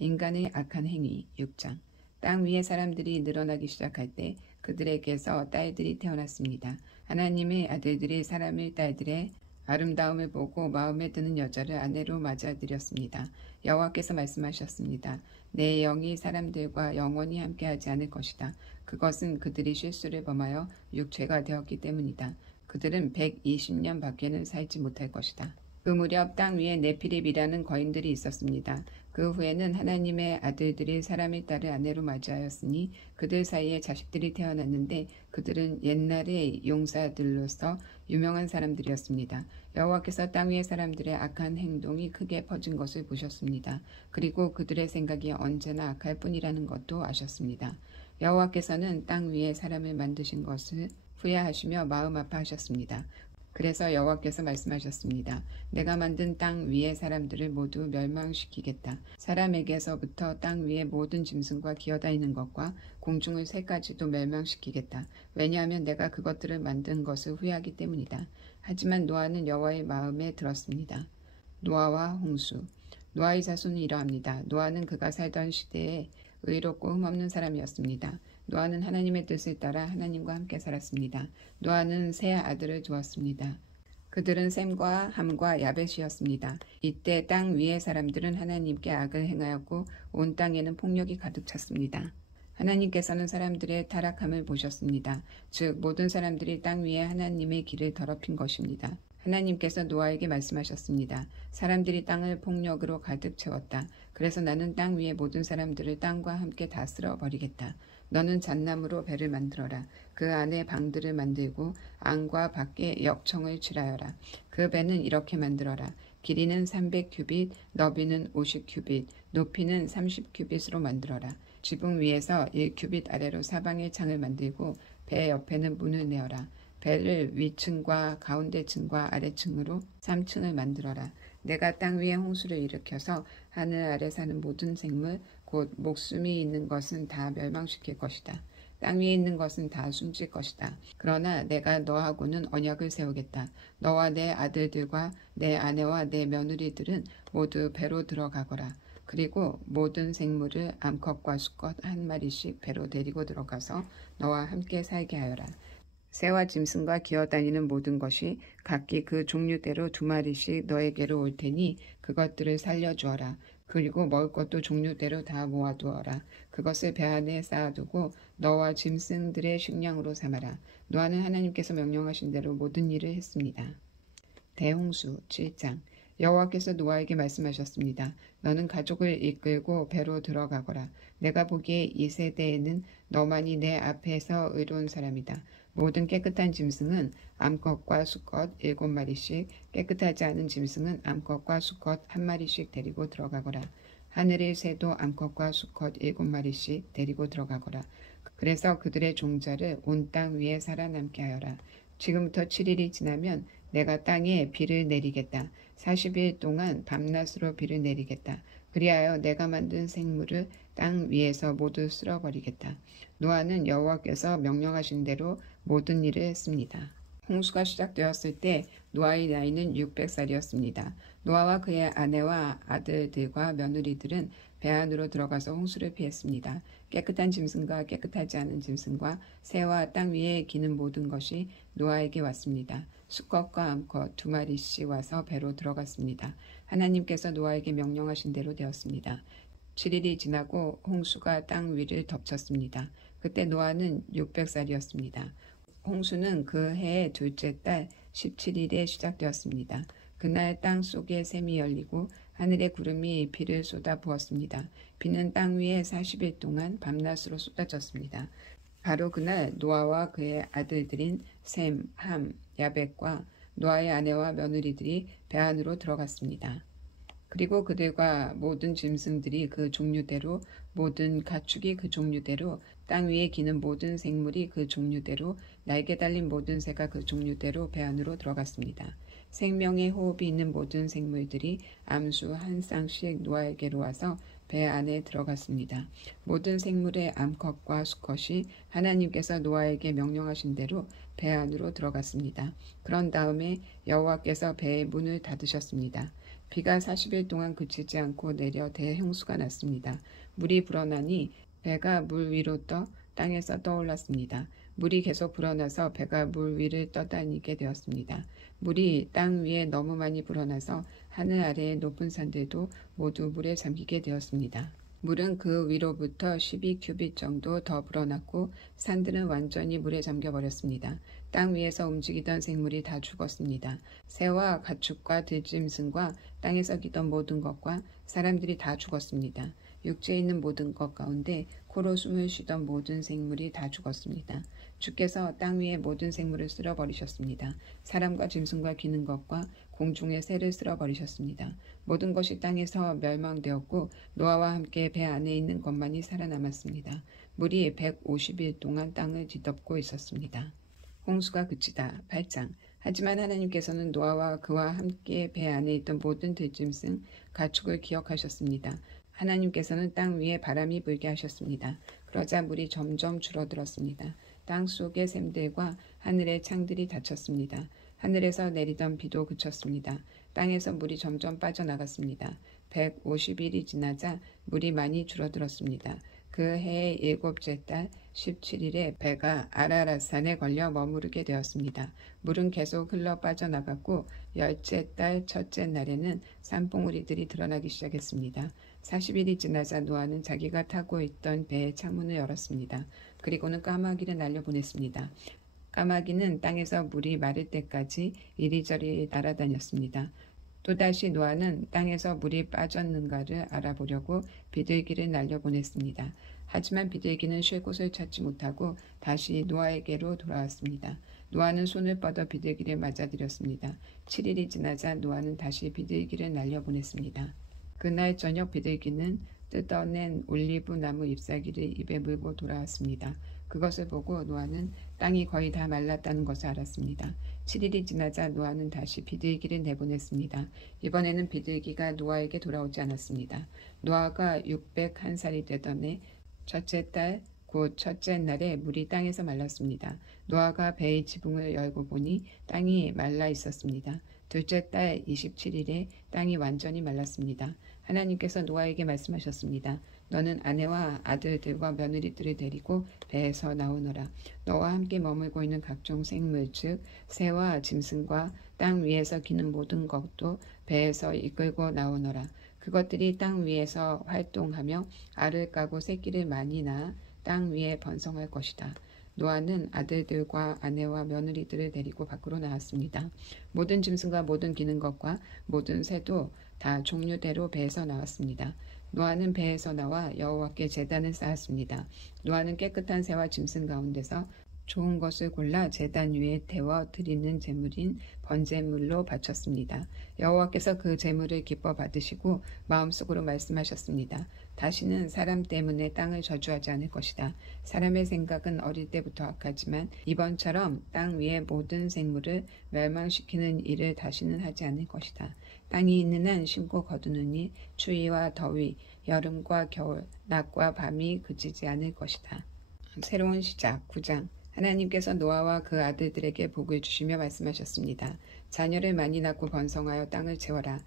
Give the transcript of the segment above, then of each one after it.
인간의 악한 행위 6장. 땅 위의 사람들이 늘어나기 시작할 때 그들에게서 딸들이 태어났습니다. 하나님의 아들들이 사람의 딸들의 아름다움을 보고 마음에 드는 여자를 아내로 맞아들였습니다. 여호와께서 말씀하셨습니다. 내 영이 사람들과 영원히 함께하지 않을 것이다. 그것은 그들이 실수를 범하여 육체가 되었기 때문이다. 그들은 120년 밖에는 살지 못할 것이다. 그 무렵 땅 위에 네피립이라는 거인들이 있었습니다. 그 후에는 하나님의 아들들이 사람의 딸을 아내로 맞이하였으니 그들 사이에 자식들이 태어났는데 그들은 옛날의 용사들로서 유명한 사람들이었습니다. 여호와께서 땅 위의 사람들의 악한 행동이 크게 퍼진 것을 보셨습니다. 그리고 그들의 생각이 언제나 악할 뿐이라는 것도 아셨습니다. 여호와께서는 땅 위에 사람을 만드신 것을 후회하시며 마음 아파하셨습니다. 그래서 여호와께서 말씀하셨습니다. 내가 만든 땅 위의 사람들을 모두 멸망시키겠다. 사람에게서부터 땅 위의 모든 짐승과 기어다니는 것과 공중의 새까지도 멸망시키겠다. 왜냐하면 내가 그것들을 만든 것을 후회하기 때문이다. 하지만 노아는 여호와의 마음에 들었습니다. 노아와 홍수. 노아의 자손은 이러합니다. 노아는 그가 살던 시대에 의롭고 흠없는 사람이었습니다. 노아는 하나님의 뜻을 따라 하나님과 함께 살았습니다. 노아는 세 아들을 두었습니다. 그들은 셈과 함과 야벳이었습니다. 이때 땅 위의 사람들은 하나님께 악을 행하였고 온 땅에는 폭력이 가득 찼습니다. 하나님께서는 사람들의 타락함을 보셨습니다. 즉 모든 사람들이 땅 위에 하나님의 길을 더럽힌 것입니다. 하나님께서 노아에게 말씀하셨습니다. 사람들이 땅을 폭력으로 가득 채웠다. 그래서 나는 땅 위의 모든 사람들을 땅과 함께 다 쓸어버리겠다. 너는 잣나무로 배를 만들어라. 그 안에 방들을 만들고 안과 밖에 역청을 칠하여라. 그 배는 이렇게 만들어라. 길이는 300규빗, 너비는 50규빗, 높이는 30규빗으로 만들어라. 지붕 위에서 1규빗 아래로 사방에 창을 만들고 배 옆에는 문을 내어라. 배를 위층과 가운데층과 아래층으로 3층을 만들어라. 내가 땅 위에 홍수를 일으켜서 하늘 아래 사는 모든 생물 곧 목숨이 있는 것은 다 멸망시킬 것이다. 땅 위에 있는 것은 다 숨질 것이다. 그러나 내가 너하고는 언약을 세우겠다. 너와 내 아들들과 내 아내와 내 며느리들은 모두 배로 들어가거라. 그리고 모든 생물을 암컷과 수컷 한 마리씩 배로 데리고 들어가서 너와 함께 살게 하여라. 새와 짐승과 기어다니는 모든 것이 각기 그 종류대로 2마리씩 너에게로 올 테니 그것들을 살려주어라. 그리고 먹을 것도 종류대로 다 모아두어라. 그것을 배 안에 쌓아두고 너와 짐승들의 식량으로 삼아라. 노아는 하나님께서 명령하신 대로 모든 일을 했습니다. 대홍수 7장. 여호와께서 노아에게 말씀하셨습니다. 너는 가족을 이끌고 배로 들어가거라. 내가 보기에 이 세대에는 너만이 내 앞에서 의로운 사람이다. 모든 깨끗한 짐승은 암컷과 수컷 7마리씩, 깨끗하지 않은 짐승은 암컷과 수컷 1마리씩 데리고 들어가거라. 하늘의 새도 암컷과 수컷 7마리씩 데리고 들어가거라. 그래서 그들의 종자를 온 땅 위에 살아남게 하여라. 지금부터 7일이 지나면 내가 땅에 비를 내리겠다. 40일 동안 밤낮으로 비를 내리겠다. 그리하여 내가 만든 생물을 땅 위에서 모두 쓸어버리겠다. 노아는 여호와께서 명령하신 대로 모든 일을 했습니다. 홍수가 시작되었을 때 노아의 나이는 600살이었습니다. 노아와 그의 아내와 아들들과 며느리들은 배 안으로 들어가서 홍수를 피했습니다. 깨끗한 짐승과 깨끗하지 않은 짐승과 새와 땅 위에 기는 모든 것이 노아에게 왔습니다. 수컷과 암컷 2마리씩 와서 배로 들어갔습니다. 하나님께서 노아에게 명령하신 대로 되었습니다. 7일이 지나고 홍수가 땅 위를 덮쳤습니다. 그때 노아는 600살이었습니다. 홍수는 그 해의 둘째 달 17일에 시작되었습니다. 그날 땅 속에 샘이 열리고 하늘의 구름이 비를 쏟아 부었습니다. 비는 땅 위에 40일 동안 밤낮으로 쏟아졌습니다. 바로 그날 노아와 그의 아들들인 셈, 함, 야벳과 노아의 아내와 며느리들이 배 안으로 들어갔습니다. 그리고 그들과 모든 짐승들이 그 종류대로, 모든 가축이 그 종류대로, 땅 위에 기는 모든 생물이 그 종류대로, 날개 달린 모든 새가 그 종류대로 배 안으로 들어갔습니다. 생명의 호흡이 있는 모든 생물들이 암수 한 쌍씩 노아에게로 와서 배 안에 들어갔습니다. 모든 생물의 암컷과 수컷이 하나님께서 노아에게 명령하신 대로 배 안으로 들어갔습니다. 그런 다음에 여호와께서 배의 문을 닫으셨습니다. 비가 40일 동안 그치지 않고 내려 대홍수가 났습니다. 물이 불어나니 배가 물 위로 떠 땅에서 떠올랐습니다. 물이 계속 불어나서 배가 물 위를 떠다니게 되었습니다. 물이 땅 위에 너무 많이 불어나서 하늘 아래의 높은 산들도 모두 물에 잠기게 되었습니다. 물은 그 위로부터 12큐빗 정도 더 불어났고 산들은 완전히 물에 잠겨버렸습니다. 땅 위에서 움직이던 생물이 다 죽었습니다. 새와 가축과 들짐승과 땅에서 기던 모든 것과 사람들이 다 죽었습니다. 육지에 있는 모든 것 가운데 코로 숨을 쉬던 모든 생물이 다 죽었습니다. 주께서 땅 위의 모든 생물을 쓸어버리셨습니다. 사람과 짐승과 기는 것과 공중의 새를 쓸어버리셨습니다. 모든 것이 땅에서 멸망되었고 노아와 함께 배 안에 있는 것만이 살아남았습니다. 물이 150일 동안 땅을 뒤덮고 있었습니다. 홍수가 그치다. 8장. 하지만 하나님께서는 노아와 그와 함께 배 안에 있던 모든 들짐승, 가축을 기억하셨습니다. 하나님께서는 땅 위에 바람이 불게 하셨습니다. 그러자 물이 점점 줄어들었습니다. 땅 속의 샘들과 하늘의 창들이 닫혔습니다. 하늘에서 내리던 비도 그쳤습니다. 땅에서 물이 점점 빠져나갔습니다. 150일이 지나자 물이 많이 줄어들었습니다. 그 해의 7째 달 17일에 배가 아라랏산에 걸려 머무르게 되었습니다. 물은 계속 흘러 빠져나갔고 10째 달 첫째 날에는 산봉우리들이 드러나기 시작했습니다. 40일이 지나자 노아는 자기가 타고 있던 배의 창문을 열었습니다. 그리고는 까마귀를 날려보냈습니다. 까마귀는 땅에서 물이 마를 때까지 이리저리 날아다녔습니다. 또다시 노아는 땅에서 물이 빠졌는가를 알아보려고 비둘기를 날려보냈습니다. 하지만 비둘기는 쉴 곳을 찾지 못하고 다시 노아에게로 돌아왔습니다. 노아는 손을 뻗어 비둘기를 맞아들였습니다. 7일이 지나자 노아는 다시 비둘기를 날려보냈습니다. 그날 저녁 비둘기는 뜯어낸 올리브 나무 잎사귀를 입에 물고 돌아왔습니다. 그것을 보고 노아는 땅이 거의 다 말랐다는 것을 알았습니다. 7일이 지나자 노아는 다시 비둘기를 내보냈습니다. 이번에는 비둘기가 노아에게 돌아오지 않았습니다. 노아가 601살이 되던 해 첫째 달 곧 첫째 날에 물이 땅에서 말랐습니다. 노아가 배의 지붕을 열고 보니 땅이 말라 있었습니다. 둘째 달 27일에 땅이 완전히 말랐습니다. 하나님께서 노아에게 말씀하셨습니다. 너는 아내와 아들들과 며느리들을 데리고 배에서 나오너라. 너와 함께 머물고 있는 각종 생물 즉 새와 짐승과 땅 위에서 기는 모든 것도 배에서 이끌고 나오너라. 그것들이 땅 위에서 활동하며 알을 까고 새끼를 많이 낳아 땅 위에 번성할 것이다. 노아는 아들들과 아내와 며느리들을 데리고 밖으로 나왔습니다. 모든 짐승과 모든 기는 것과 모든 새도 다 종류대로 배에서 나왔습니다. 노아는 배에서 나와 여호와께 제단을 쌓았습니다. 노아는 깨끗한 새와 짐승 가운데서 좋은 것을 골라 제단 위에 태워 드리는 제물인 번제물로 바쳤습니다. 여호와께서 그 제물을 기뻐 받으시고 마음속으로 말씀하셨습니다. 다시는 사람 때문에 땅을 저주하지 않을 것이다. 사람의 생각은 어릴 때부터 악하지만 이번처럼 땅 위의 모든 생물을 멸망시키는 일을 다시는 하지 않을 것이다. 땅이 있는 한 심고 거두는 일, 추위와 더위, 여름과 겨울, 낮과 밤이 그치지 않을 것이다. 새로운 시작 9장. 하나님께서 노아와 그 아들들에게 복을 주시며 말씀하셨습니다. 자녀를 많이 낳고 번성하여 땅을 채워라.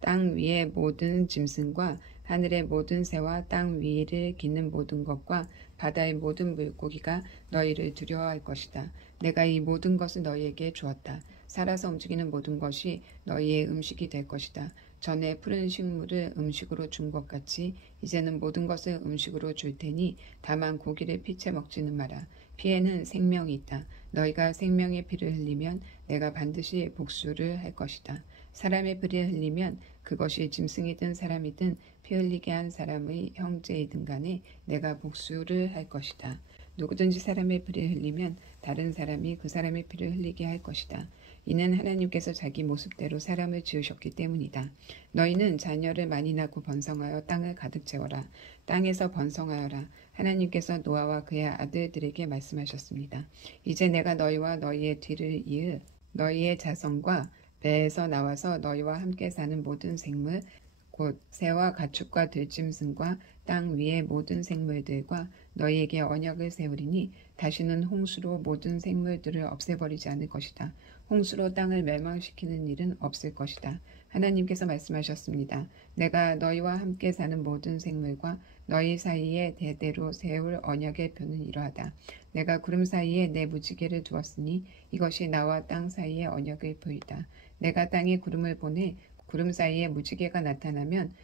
땅 위의 모든 짐승과 하늘의 모든 새와 땅 위를 기는 모든 것과 바다의 모든 물고기가 너희를 두려워할 것이다. 내가 이 모든 것을 너희에게 주었다. 살아서 움직이는 모든 것이 너희의 음식이 될 것이다. 전에 푸른 식물을 음식으로 준 것 같이 이제는 모든 것을 음식으로 줄 테니 다만 고기를 피채 먹지는 마라. 피에는 생명이 있다. 너희가 생명의 피를 흘리면 내가 반드시 복수를 할 것이다. 사람의 피를 흘리면 그것이 짐승이든 사람이든 피 흘리게 한 사람의 형제이든 간에 내가 복수를 할 것이다. 누구든지 사람의 피를 흘리면 다른 사람이 그 사람의 피를 흘리게 할 것이다. 이는 하나님께서 자기 모습대로 사람을 지으셨기 때문이다. 너희는 자녀를 많이 낳고 번성하여 땅을 가득 채워라. 땅에서 번성하여라. 하나님께서 노아와 그의 아들들에게 말씀하셨습니다. 이제 내가 너희와 너희의 뒤를 이을 너희의 자손과 배에서 나와서 너희와 함께 사는 모든 생물 곧 새와 가축과 들짐승과 땅 위의 모든 생물들과 너희에게 언약을 세우리니 다시는 홍수로 모든 생물들을 없애버리지 않을 것이다. 홍수로 땅을 멸망시키는 일은 없을 것이다. 하나님께서 말씀하셨습니다. 내가 너희와 함께 사는 모든 생물과 너희 사이에 대대로 세울 언약의 표는 이러하다. 내가 구름 사이에 내 무지개를 두었으니 이것이 나와 땅 사이의 언약의 표이다. 내가 땅에 구름을 보내 구름 사이에 무지개가 나타나면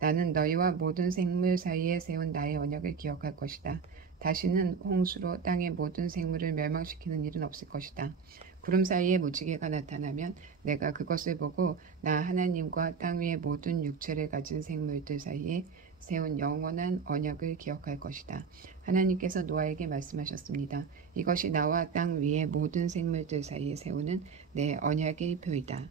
나는 너희와 모든 생물 사이에 세운 나의 언약을 기억할 것이다. 다시는 홍수로 땅의 모든 생물을 멸망시키는 일은 없을 것이다. 구름 사이에 무지개가 나타나면 내가 그것을 보고 나 하나님과 땅 위의 모든 육체를 가진 생물들 사이에 세운 영원한 언약을 기억할 것이다. 하나님께서 노아에게 말씀하셨습니다. 이것이 나와 땅 위의 모든 생물들 사이에 세우는 내 언약의 표이다.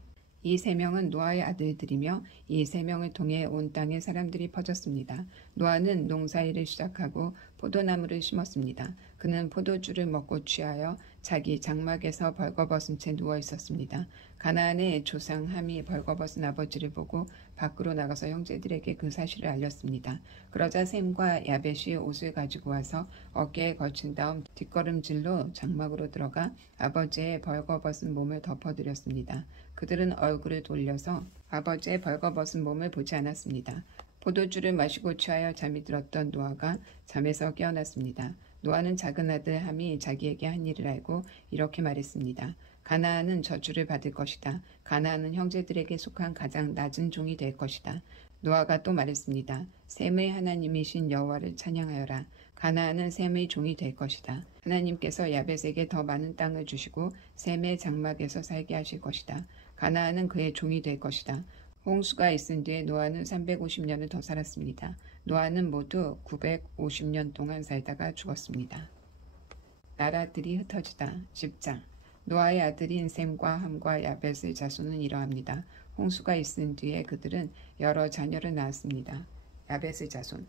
이 세 명은 노아의 아들들이며 이 세 명을 통해 온 땅에 사람들이 퍼졌습니다. 노아는 농사일을 시작하고 포도나무를 심었습니다. 그는 포도주를 먹고 취하여 자기 장막에서 벌거벗은 채 누워 있었습니다. 가나안의 조상 함이 벌거벗은 아버지를 보고 밖으로 나가서 형제들에게 그 사실을 알렸습니다. 그러자 셈과 야벳이 옷을 가지고 와서 어깨에 걸친 다음 뒷걸음질로 장막으로 들어가 아버지의 벌거벗은 몸을 덮어드렸습니다. 그들은 얼굴을 돌려서 아버지의 벌거벗은 몸을 보지 않았습니다. 포도주를 마시고 취하여 잠이 들었던 노아가 잠에서 깨어났습니다. 노아는 작은 아들 함이 자기에게 한 일을 알고 이렇게 말했습니다. 가나안은 저주를 받을 것이다. 가나안은 형제들에게 속한 가장 낮은 종이 될 것이다. 노아가 또 말했습니다. 셈의 하나님이신 여호와를 찬양하여라. 가나안은 셈의 종이 될 것이다. 하나님께서 야벳에게 더 많은 땅을 주시고 셈의 장막에서 살게 하실 것이다. 가나안은 그의 종이 될 것이다. 홍수가 있은 뒤에 노아는 350년을 더 살았습니다. 노아는 모두 950년 동안 살다가 죽었습니다. 나라들이 흩어지다. 10장. 노아의 아들인 셈과 함과 야벳의 자손은 이러합니다. 홍수가 있은 뒤에 그들은 여러 자녀를 낳았습니다. 야벳의 자손.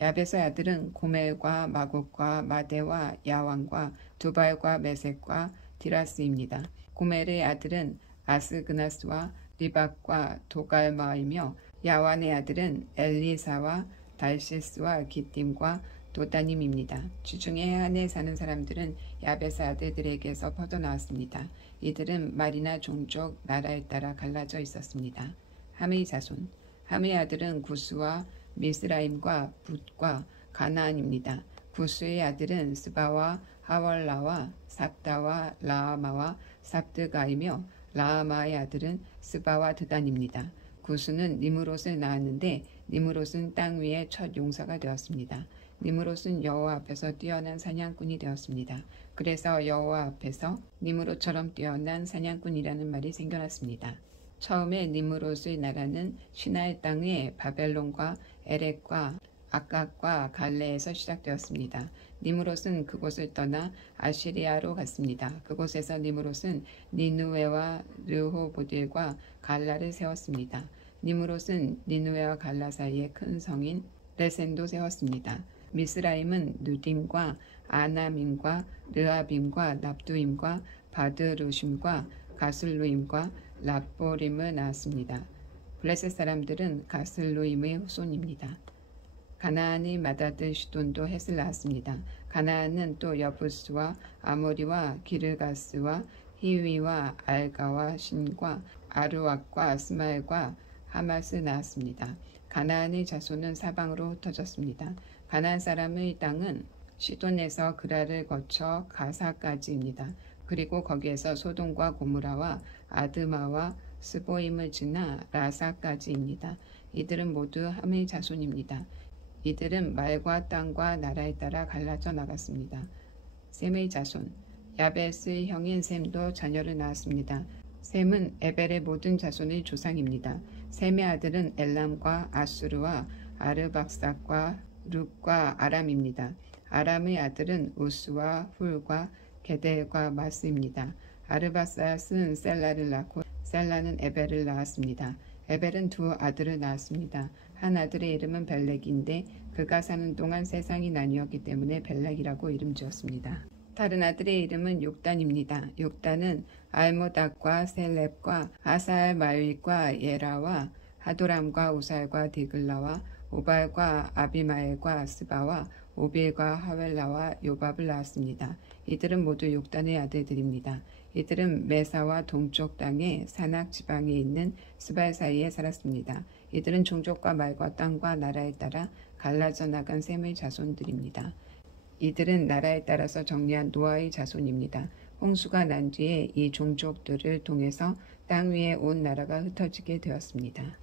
야벳의 아들은 고멜과 마곡과 마대와 야왕과 두발과 메섹과 디라스입니다. 고멜의 아들은 아스그나스와 리박과 도갈마이며 야완의 아들은 엘리사와 달시스와 기띔과 도다님입니다. 주중에 해안에 사는 사람들은 야벳의 아들들에게서 퍼져나왔습니다. 이들은 말이나 종족, 나라에 따라 갈라져 있었습니다. 함의 자손. 함의 아들은 구스와 미스라임과 붓과 가나안입니다. 구스의 아들은 스바와 하월라와 삽다와 라아마와 삽드가이며 라아마의 아들은 스바와 드단입니다. 구스는 니므롯을 낳았는데 니므롯은 땅 위의 첫 용사가 되었습니다. 니므롯은 여호와 앞에서 뛰어난 사냥꾼이 되었습니다. 그래서 여호와 앞에서 니므롯처럼 뛰어난 사냥꾼이라는 말이 생겨났습니다. 처음에 니므롯의 나라는 시나이 땅의 바벨론과 에렉과 아깝과 갈레에서 시작되었습니다. 니므롯은 그곳을 떠나 아시리아로 갔습니다. 그곳에서 니므롯은 니누웨와 르호보딜과 갈라를 세웠습니다. 니므롯은 니누웨와 갈라 사이에 큰 성인 레센도 세웠습니다. 미스라임은 누딤과 아나밈과 르아빔과 납두임과 바드루심과 가슬루임과 랍보림을 낳았습니다. 블레셋 사람들은 가슬루임의 후손입니다. 가나안의 맏아들 시돈도 헷을 낳았습니다. 가나안은 또 여부스와 아모리와 기르가스와 히위와 알가와 신과 아르왁과 스마엘과 하맛을 낳았습니다. 가나안의 자손은 사방으로 흩어졌습니다. 가나안 사람의 땅은 시돈에서 그라를 거쳐 가사까지입니다. 그리고 거기에서 소돔과 고무라와 아드마와 스보임을 지나 라사까지입니다. 이들은 모두 함의 자손입니다. 이들은 말과 땅과 나라에 따라 갈라져 나갔습니다. 셈의 자손. 야벳의 형인 셈도 자녀를 낳았습니다. 셈은 에벨의 모든 자손의 조상입니다. 셈의 아들은 엘람과 아수르와 아르박삭과 룩과 아람입니다. 아람의 아들은 우스와 훌과 게델과 마스입니다. 아르박삭은 셀라를 낳고 셀라는 에벨을 낳았습니다. 에벨은 두 아들을 낳았습니다. 한 아들의 이름은 벨렉인데 그가 사는 동안 세상이 나뉘었기 때문에 벨렉이라고 이름 지었습니다. 다른 아들의 이름은 욕단입니다. 욕단은 알모닥과 셀렙과 하살마윗과 예라와 하도람과 우살과 디글라와 오발과 아비마엘과 스바와 오빌과 하웰라와 요밥을 낳았습니다. 이들은 모두 욕단의 아들들입니다. 이들은 메사와 동쪽 땅의 산악 지방에 있는 스발 사이에 살았습니다. 이들은 종족과 말과 땅과 나라에 따라 갈라져 나간 셈의 자손들입니다. 이들은 나라에 따라서 정리한 노아의 자손입니다. 홍수가 난 뒤에 이 종족들을 통해서 땅 위에 온 나라가 흩어지게 되었습니다.